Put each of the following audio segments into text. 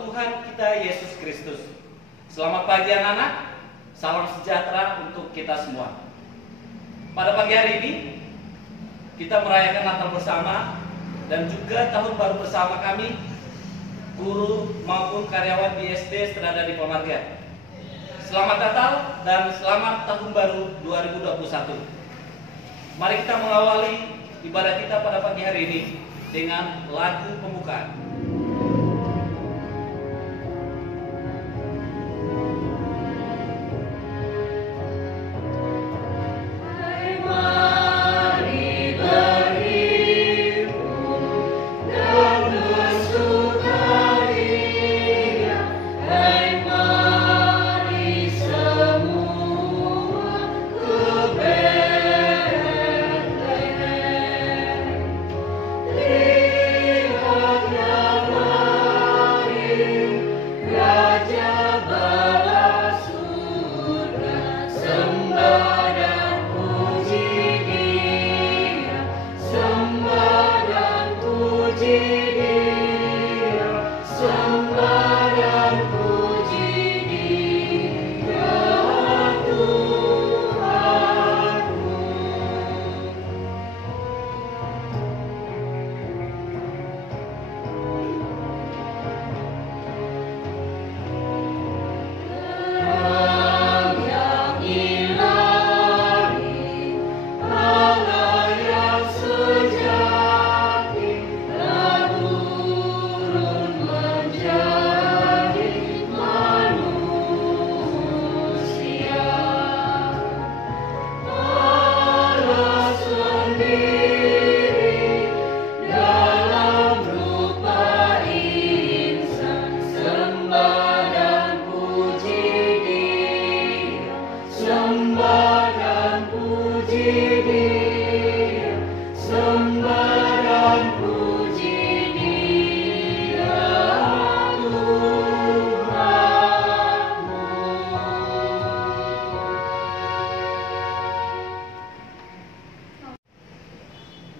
Tuhan kita Yesus Kristus. Selamat pagi anak-anak, salam sejahtera untuk kita semua. Pada pagi hari ini, kita merayakan Natal bersama dan juga tahun baru bersama kami, guru maupun karyawan di SD Strada Dipa Marga. Selamat Natal dan selamat tahun baru 2021. Mari kita mengawali ibadah kita pada pagi hari ini dengan lagu pembukaan.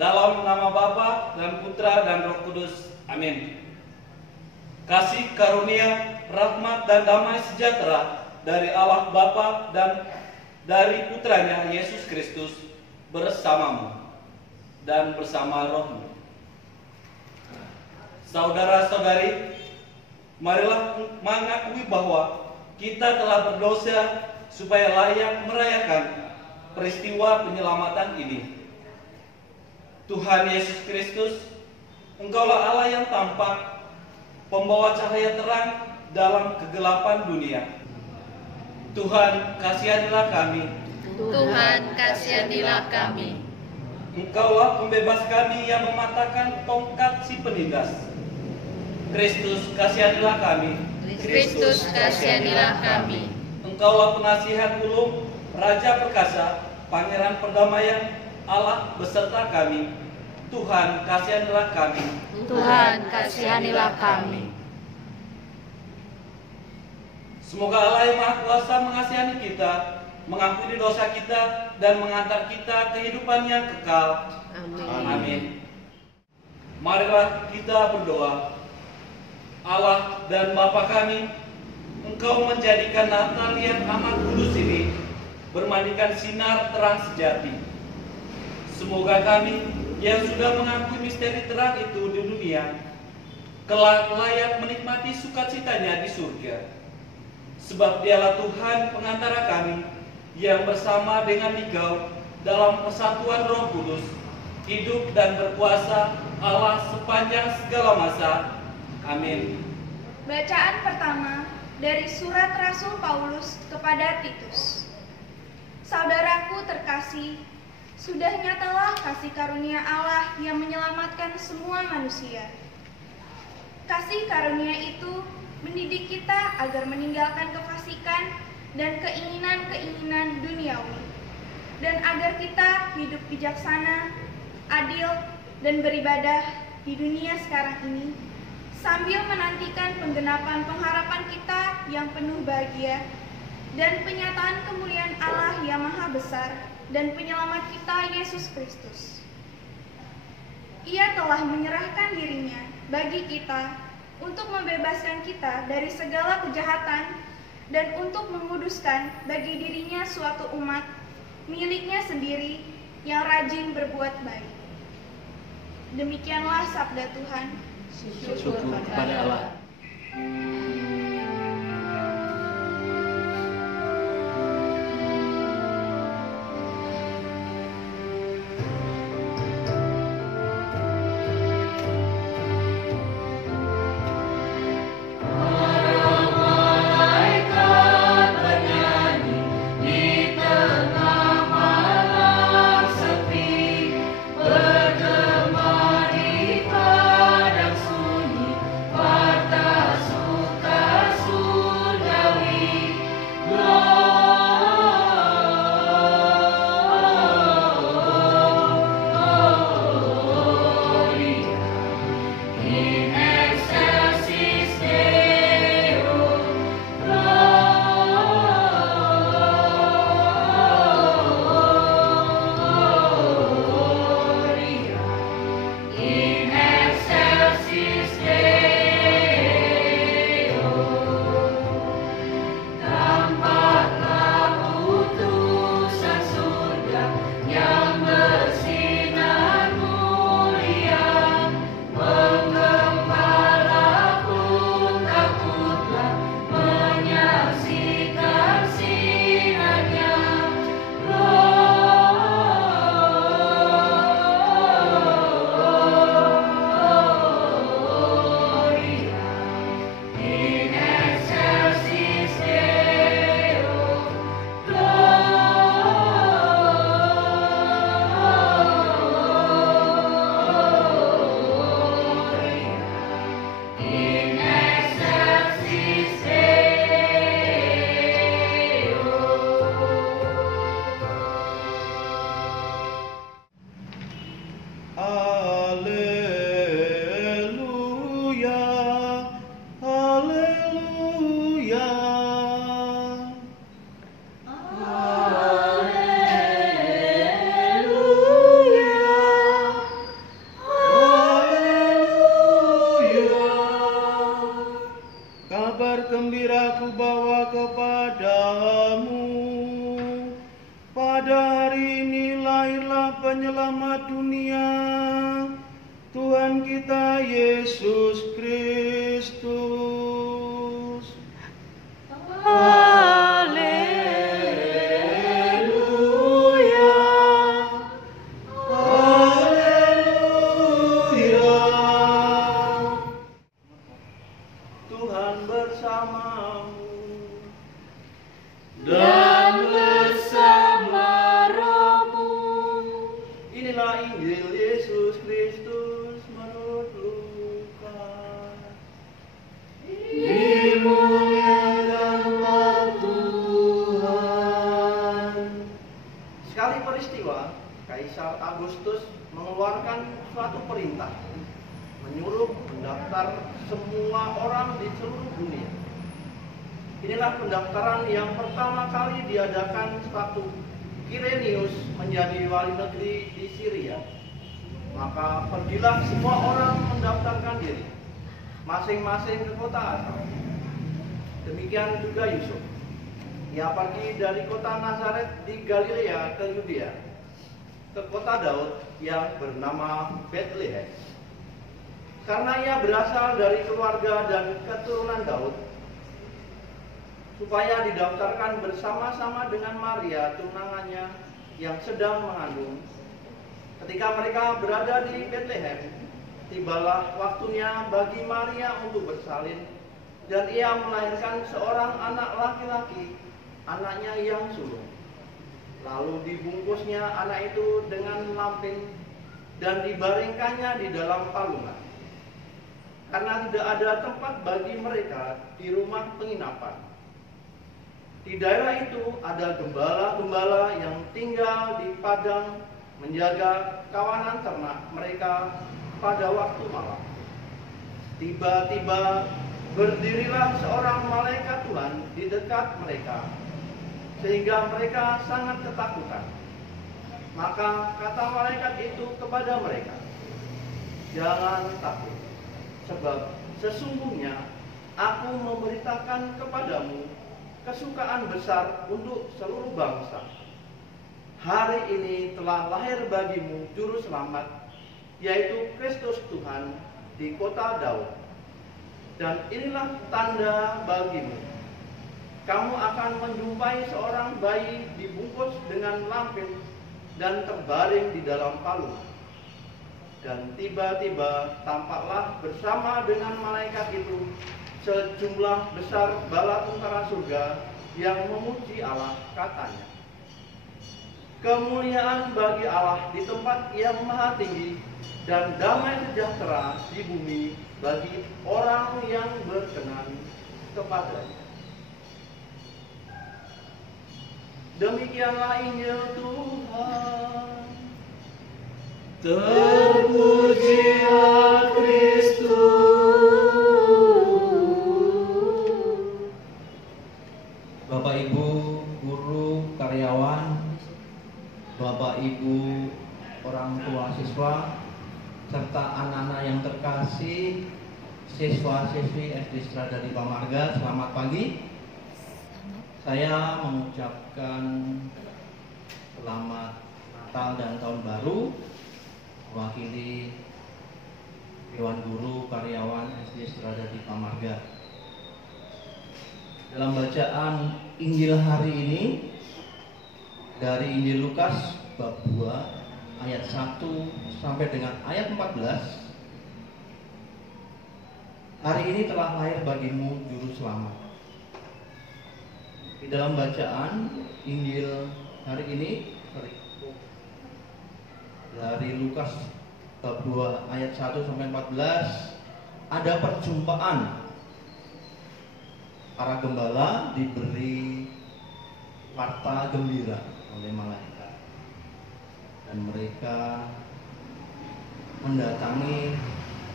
Dalam nama Bapa dan Putra dan Roh Kudus. Amin. Kasih karunia, rahmat dan damai sejahtera dari Allah Bapa dan dari Putranya Yesus Kristus bersamamu dan bersama rohmu. Saudara-saudari, marilah mengakui bahwa kita telah berdosa supaya layak merayakan peristiwa penyelamatan ini. Tuhan Yesus Kristus, Engkaulah Allah yang tampak, pembawa cahaya terang dalam kegelapan dunia. Tuhan, kasihanilah kami. Tuhan, kasihanilah kami. Engkaulah pembebas kami yang mematahkan tongkat si penindas. Kristus, kasihanilah kami. Kristus, kasihanilah kami. Engkaulah penasihat ulung, Raja perkasa, Pangeran perdamaian, Allah beserta kami. Tuhan, kasihanilah kami. Tuhan, kasihanilah kami. Semoga Allah yang Maha Kuasa mengasihani kita, mengampuni dosa kita, dan mengantar kita kehidupan yang kekal. Amin. Amin. Marilah kita berdoa. Allah dan Bapa kami, Engkau menjadikan Natal yang amat kudus ini bermandikan sinar terang sejati. Semoga kami yang sudah mengakui misteri terang itu di dunia, kelak layak menikmati sukacitanya di surga. Sebab Dialah Tuhan pengantara kami, yang bersama dengan Dikau dalam persatuan Roh Kudus, hidup dan berkuasa Allah sepanjang segala masa. Amin. Bacaan pertama dari surat Rasul Paulus kepada Titus. Saudaraku terkasih, sudah nyatalah kasih karunia Allah yang menyelamatkan semua manusia. Kasih karunia itu mendidik kita agar meninggalkan kefasikan dan keinginan-keinginan duniawi, dan agar kita hidup bijaksana, adil, dan beribadah di dunia sekarang ini, sambil menantikan penggenapan pengharapan kita yang penuh bahagia dan penyataan kemuliaan Allah yang maha besar dan penyelamat kita Yesus Kristus. Ia telah menyerahkan dirinya bagi kita untuk membebaskan kita dari segala kejahatan dan untuk menguduskan bagi dirinya suatu umat miliknya sendiri yang rajin berbuat baik. Demikianlah sabda Tuhan. Syukur kepada Allah. Penyelamat dunia, Tuhan kita Yesus Kristus. Haleluya, haleluya. Tuhan bersamamu Dan bersama rohmu. Inilah Injil Yesus Kristus menurut Lukas. Dimuliakanlah Tuhan. Sekali peristiwa, Kaisar Agustus mengeluarkan suatu perintah, menyuruh mendaftar semua orang di seluruh dunia. Inilah pendaftaran yang pertama kali diadakan waktu Kirenius menjadi wali negeri di Syria. Maka pergilah semua orang mendaftarkan diri, masing-masing ke kota asal. Demikian juga Yusuf. Ia pergi dari kota Nazaret di Galilea ke Yudea, ke kota Daud yang bernama Betlehem. Karena ia berasal dari keluarga dan keturunan Daud, supaya didaftarkan bersama-sama dengan Maria tunangannya yang sedang mengandung. Ketika mereka berada di Betlehem, tibalah waktunya bagi Maria untuk bersalin, dan ia melahirkan seorang anak laki-laki, anaknya yang sulung. Lalu dibungkusnya anak itu dengan lampin dan dibaringkannya di dalam palungan, karena tidak ada tempat bagi mereka di rumah penginapan. Di daerah itu ada gembala-gembala yang tinggal di padang menjaga kawanan ternak mereka pada waktu malam. Tiba-tiba berdirilah seorang malaikat Tuhan di dekat mereka, sehingga mereka sangat ketakutan. Maka kata malaikat itu kepada mereka, "Jangan takut, sebab Sesungguhnya aku memberitakan kepadamu kesukaan besar untuk seluruh bangsa. Hari ini telah lahir bagimu juru selamat, yaitu Kristus Tuhan di kota Daud. Dan inilah tanda bagimu. Kamu akan menjumpai seorang bayi dibungkus dengan lampin dan terbaring di dalam palung. Dan tiba-tiba tampaklah bersama dengan malaikat itu sejumlah besar bala tentara surga yang memuji Allah, katanya, kemuliaan bagi Allah di tempat yang maha tinggi, dan damai sejahtera di bumi bagi orang yang berkenan kepadanya. Demikianlah Injil Tuhan. Terpujilah Kristus. Bapak Ibu guru karyawan, Bapak Ibu orang tua siswa, serta anak-anak yang terkasih, siswa-siswi SD Strada di Pamarga, selamat pagi. Saya mengucapkan selamat Natal dan Tahun Baru mewakili Dewan Guru Karyawan SD Strada di Pamarga. Dalam bacaan Injil hari ini dari Injil Lukas bab 2 ayat 1 sampai dengan ayat 14. Hari ini telah lahir bagimu juru selamat. Di dalam bacaan Injil hari ini dari Lukas bab 2 ayat 1 sampai 14 ada perjumpaan para gembala diberi warta gembira oleh malaikat, dan mereka mendatangi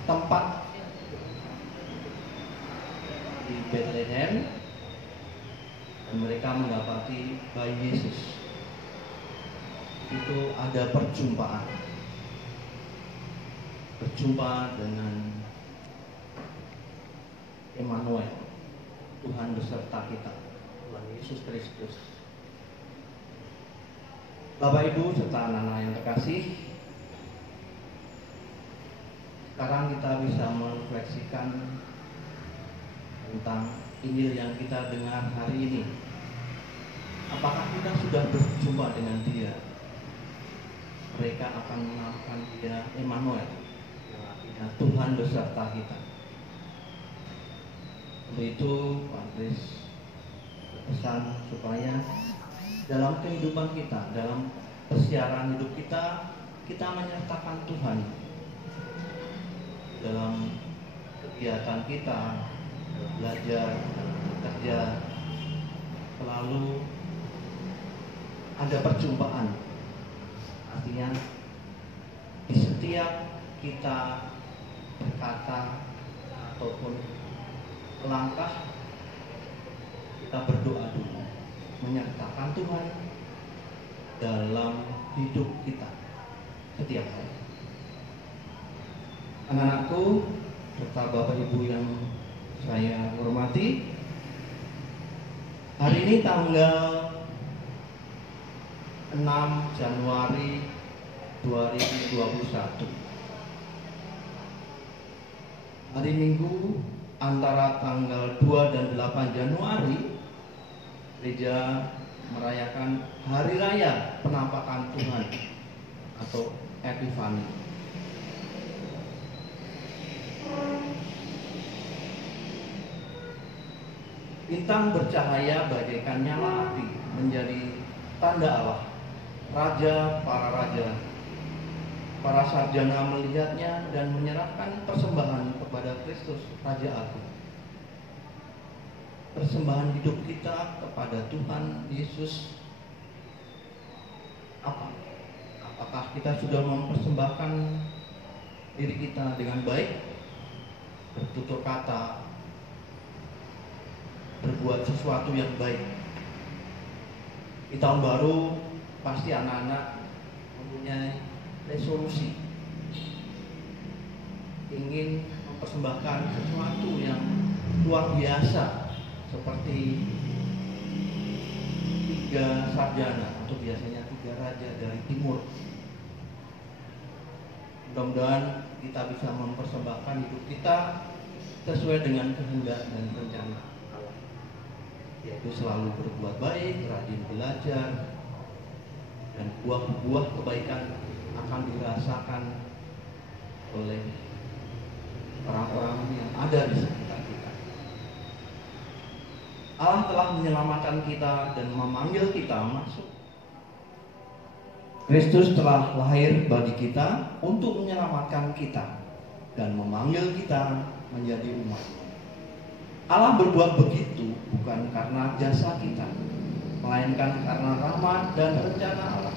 tempat di Bethlehem dan mereka mendapati bayi Yesus. Itu ada perjumpaan, berjumpa dengan Emmanuel, Tuhan beserta kita, Tuhan Yesus Kristus. Bapak Ibu serta anak-anak yang terkasih, sekarang kita bisa merefleksikan tentang Injil yang kita dengar hari ini. Apakah kita sudah berjumpa dengan Dia? Mereka akan menamakan Dia Emmanuel, yang artinya Tuhan beserta kita. Untuk itu Pak Kris berpesan supaya dalam kehidupan kita, dalam persiaran hidup kita, kita menyertakan Tuhan dalam kegiatan kita, belajar, kerja, selalu ada perjumpaan. Artinya di setiap kita berkata ataupun melangkah, kita berdoa dulu, menyertakan Tuhan dalam hidup kita setiap hari. Anak-anakku serta Bapak Ibu yang saya hormati, hari ini tanggal 6 Januari 2021, hari Minggu antara tanggal 2 dan 8 Januari, gereja merayakan Hari Raya Penampakan Tuhan atau Epifani. Bintang bercahaya bagaikan nyala api menjadi tanda Allah, Raja para raja. Para sarjana melihatnya dan menyerahkan persembahan kepada Kristus, Raja Agung. Persembahan hidup kita kepada Tuhan Yesus apa? Apakah kita sudah mempersembahkan diri kita dengan baik, bertutur kata, berbuat sesuatu yang baik? Di tahun baru pasti anak-anak mempunyai resolusi, ingin mempersembahkan sesuatu yang luar biasa seperti 3 sarjana atau biasanya 3 raja dari timur. Mudah-mudahan kita bisa mempersembahkan hidup kita sesuai dengan kehendak dan rencana Allah, yaitu selalu berbuat baik, rajin belajar, dan buah-buah kebaikan akan dirasakan oleh orang-orang yang ada di sekitar kita. Allah telah menyelamatkan kita dan memanggil kita masuk. Kristus telah lahir bagi kita untuk menyelamatkan kita dan memanggil kita menjadi umat. Allah berbuat begitu bukan karena jasa kita, melainkan karena rahmat dan rencana Allah.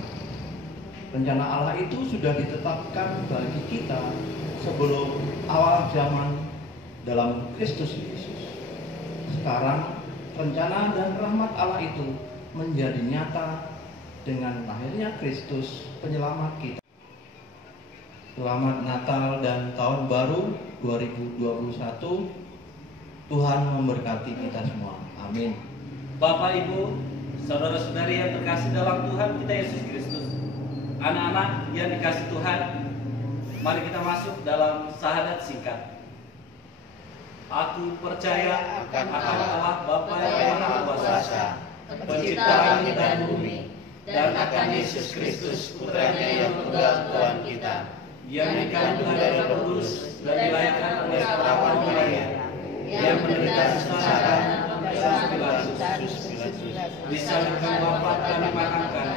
Rencana Allah itu sudah ditetapkan bagi kita sebelum awal zaman dalam Kristus Yesus. Sekarang rencana dan rahmat Allah itu menjadi nyata dengan lahirnya Kristus penyelamat kita. Selamat Natal dan Tahun Baru 2021. Tuhan memberkati kita semua. Amin. Bapak, Ibu, saudara-saudari yang terkasih dalam Tuhan kita Yesus Kristus, anak-anak yang dikasih Tuhan, mari kita masuk dalam syahadat singkat. Aku percaya akan Allah Bapa yang Maha Kuasa, Pencipta langit dan bumi, dan akan Yesus Kristus, Putranya yang tunggal Tuhan kita, yang dikandung dari Roh Kudus dan dilahirkan oleh perawan Maria, yang menderita sengsara bersama Pilatus, disalibkan, wafat dan dimakamkan,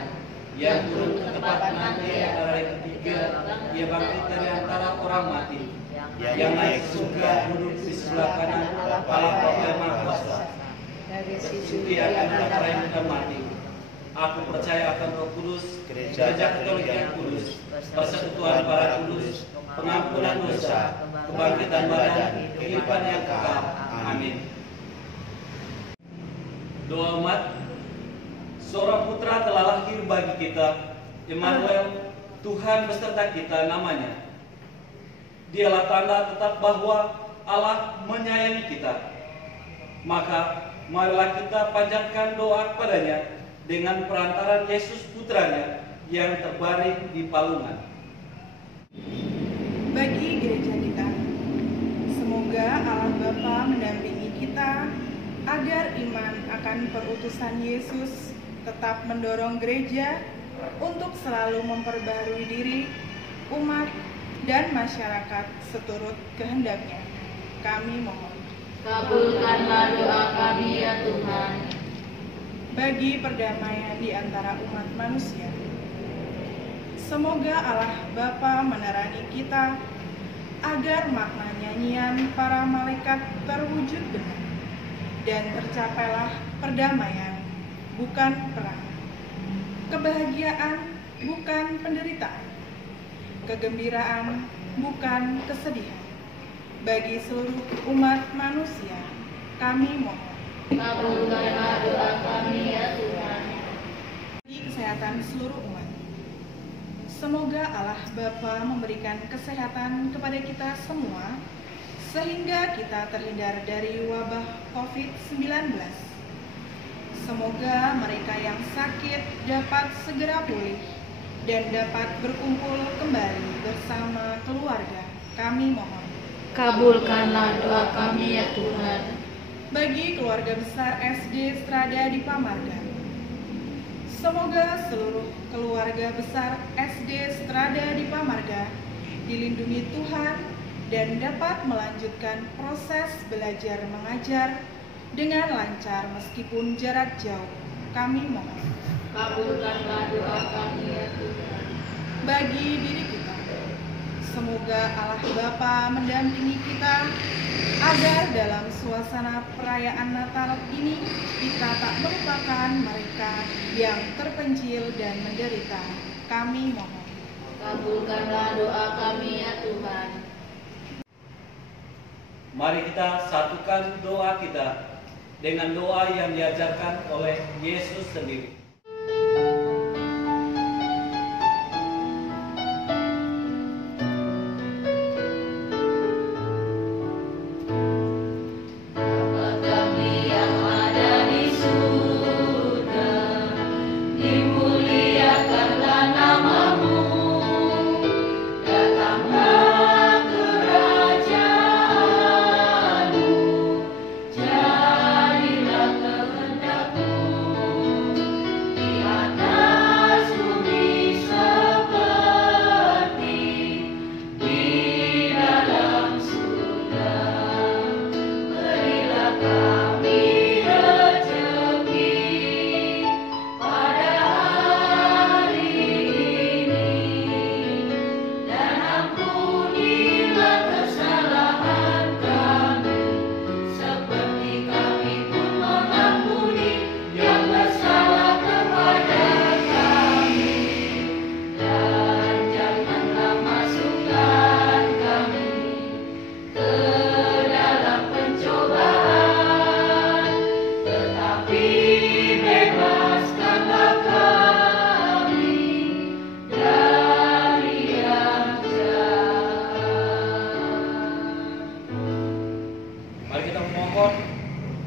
yang turun ke tempat penanti yang hari ketiga, ia bangkit dari antara orang mati, yang naik ke surga duduk di sebelah kanan Allah Bapa yang Maha Kuasa, bersuci akan antara hidup dan mati. Aku percaya akan Roh Kudus, Gereja Katolik yang kudus, persekutuan para kudus, pengampunan dosa, kebangkitan badan, kehidupan yang kekal. Amin. Doa umat. Seorang putra telah lahir bagi kita, Immanuel, Tuhan beserta kita namanya. Dialah tanda tetap bahwa Allah menyayangi kita. Maka marilah kita panjatkan doa kepadanya dengan perantaran Yesus Putranya yang terbaring di palungan. Bagi gereja kita, semoga Allah Bapa mendampingi kita agar iman akan perutusan Yesus tetap mendorong gereja untuk selalu memperbarui diri, umat, dan masyarakat seturut kehendaknya. Kami mohon. Kabulkanlah doa kami ya Tuhan. Bagi perdamaian di antara umat manusia, semoga Allah Bapa menerangi kita agar makna nyanyian para malaikat terwujud benar dan tercapailah perdamaian bukan perang, kebahagiaan bukan penderitaan, kegembiraan bukan kesedihan. Bagi seluruh umat manusia, kami mohon. Kabulkanlah doa kami ya Tuhan. Bagi kesehatan seluruh umat, semoga Allah Bapa memberikan kesehatan kepada kita semua, sehingga kita terhindar dari wabah COVID-19. Semoga mereka yang sakit dapat segera pulih dan dapat berkumpul kembali bersama keluarga. Kami mohon. Kabulkanlah doa kami ya Tuhan. Bagi keluarga besar SD Strada di Pamarga, semoga seluruh keluarga besar SD Strada di Pamarga dilindungi Tuhan dan dapat melanjutkan proses belajar mengajar dengan lancar meskipun jarak jauh. Kami mohon. Kabulkanlah doa kami ya Tuhan. Bagi diri kita, semoga Allah Bapa mendampingi kita agar dalam suasana perayaan Natal ini kita tak melupakan mereka yang terpencil dan menderita. Kami mohon. Kabulkanlah doa kami ya Tuhan. Mari kita satukan doa kita dengan doa yang diajarkan oleh Yesus sendiri.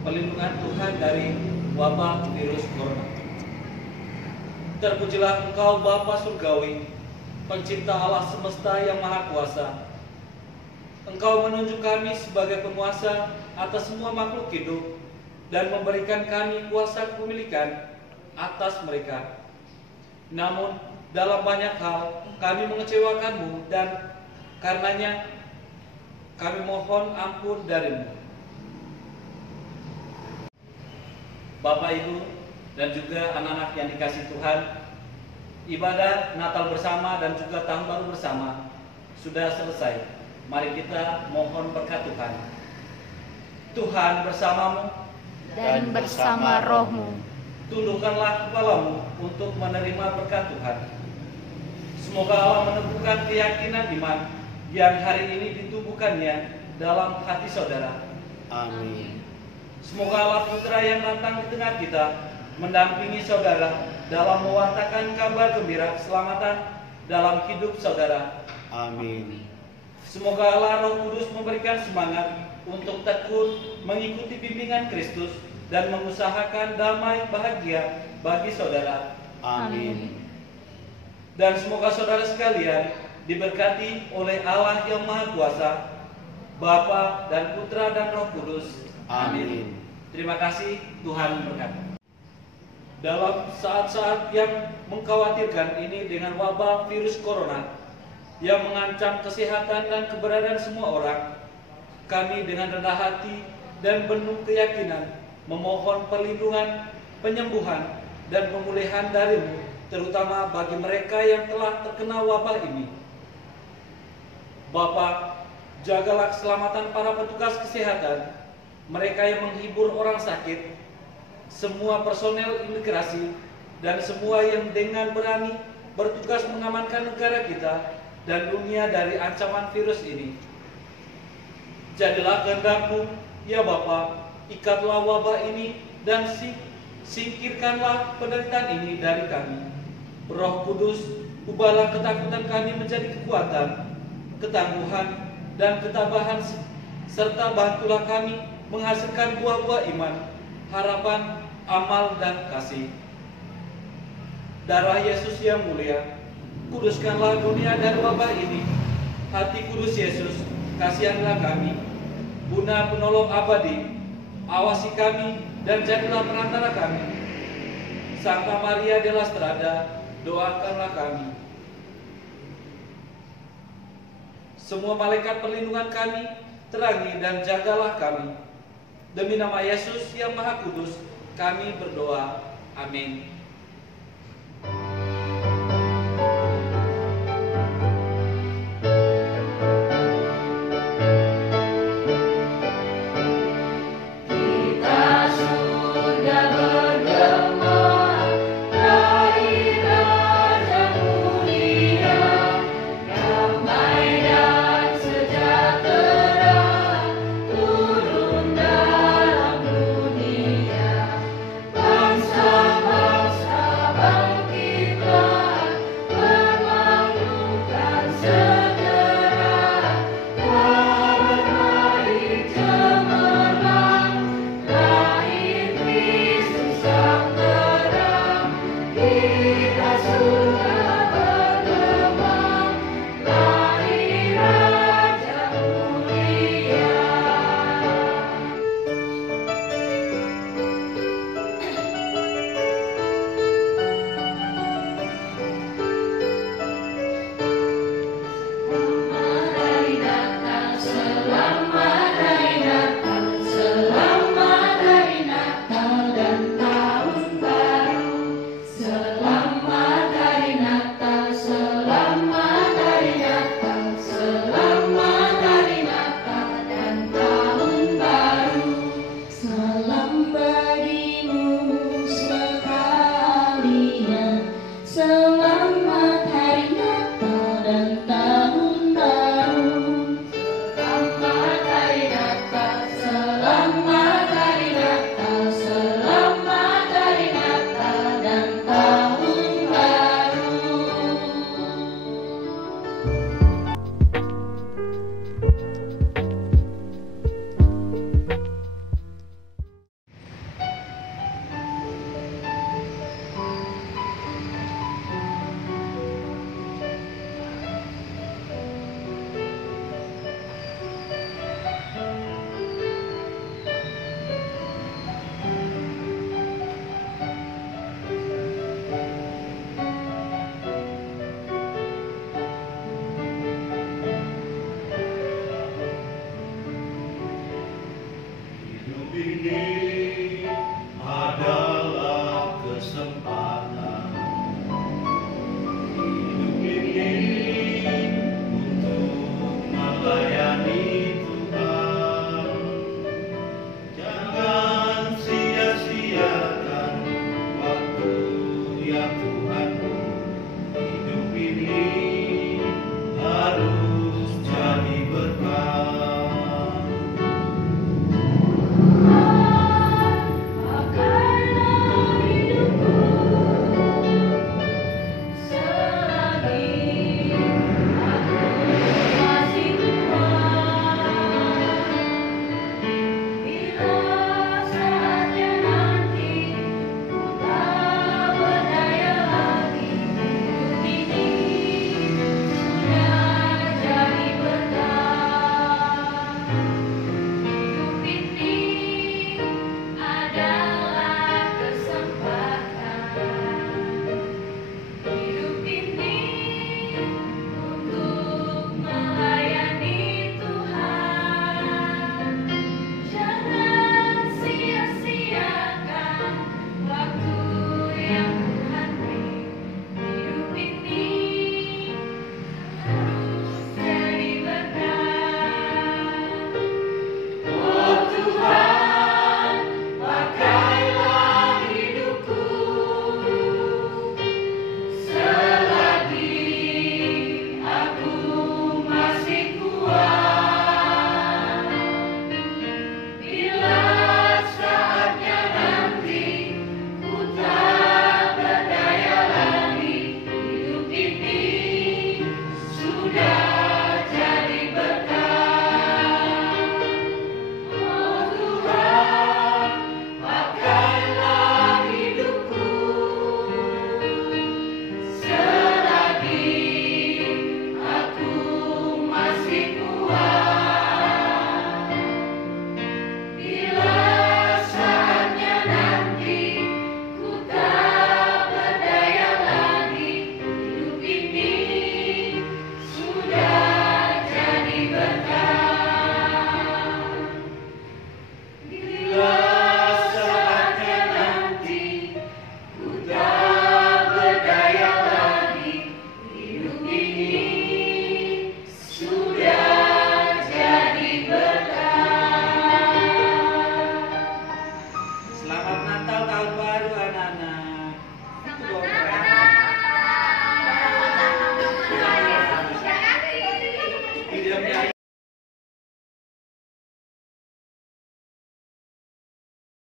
perlindungan Tuhan dari wabah virus corona. Terpujilah Engkau Bapa Surgawi, Pencipta Allah semesta yang Maha Kuasa. Engkau menunjuk kami sebagai penguasa atas semua makhluk hidup dan memberikan kami kuasa kepemilikan atas mereka. Namun, dalam banyak hal kami mengecewakan-Mu dan karenanya kami mohon ampun dari-Mu. Bapak, Ibu, dan juga anak-anak yang dikasihi Tuhan, ibadah Natal bersama dan juga Tahun Baru bersama sudah selesai. Mari kita mohon berkat Tuhan. Tuhan bersamamu dan bersama rohmu. Tundukkanlah kepalamu untuk menerima berkat Tuhan. Semoga Allah meneguhkan keyakinan iman yang hari ini ditumbuhkannya dalam hati saudara. Amin. Semoga Allah Putra yang datang di tengah kita mendampingi saudara dalam mewartakan kabar gembira keselamatan dalam hidup saudara. Amin. Semoga Allah Roh Kudus memberikan semangat untuk tekun mengikuti bimbingan Kristus dan mengusahakan damai bahagia bagi saudara. Amin. Dan semoga saudara sekalian diberkati oleh Allah yang Maha Kuasa, Bapa dan Putra dan Roh Kudus. Amin. Terima kasih, Tuhan berkati. Dalam saat-saat yang mengkhawatirkan ini dengan wabah virus corona yang mengancam kesehatan dan keberadaan semua orang, kami dengan rendah hati dan penuh keyakinan memohon perlindungan, penyembuhan, dan pemulihan dari-Mu, terutama bagi mereka yang telah terkena wabah ini. Bapa, jagalah keselamatan para petugas kesehatan, mereka yang menghibur orang sakit, semua personel imigrasi, dan semua yang dengan berani bertugas mengamankan negara kita dan dunia dari ancaman virus ini. Jadilah kehendak-Mu, ya Bapa, ikatlah wabah ini dan singkirkanlah penderitaan ini dari kami. Roh Kudus, ubahlah ketakutan kami menjadi kekuatan, ketangguhan, dan ketabahan, serta bantulah kami menghasilkan buah-buah iman, harapan, amal, dan kasih. Darah Yesus yang mulia, kuduskanlah dunia dari wabah ini. Hati kudus Yesus, kasihanlah kami. Bunda penolong abadi, awasi kami dan jadilah perantara kami. Santa Maria de la Strada, doakanlah kami. Semua malaikat perlindungan kami, terangi dan jagalah kami. Demi nama Yesus yang Maha Kudus, kami berdoa. Amin.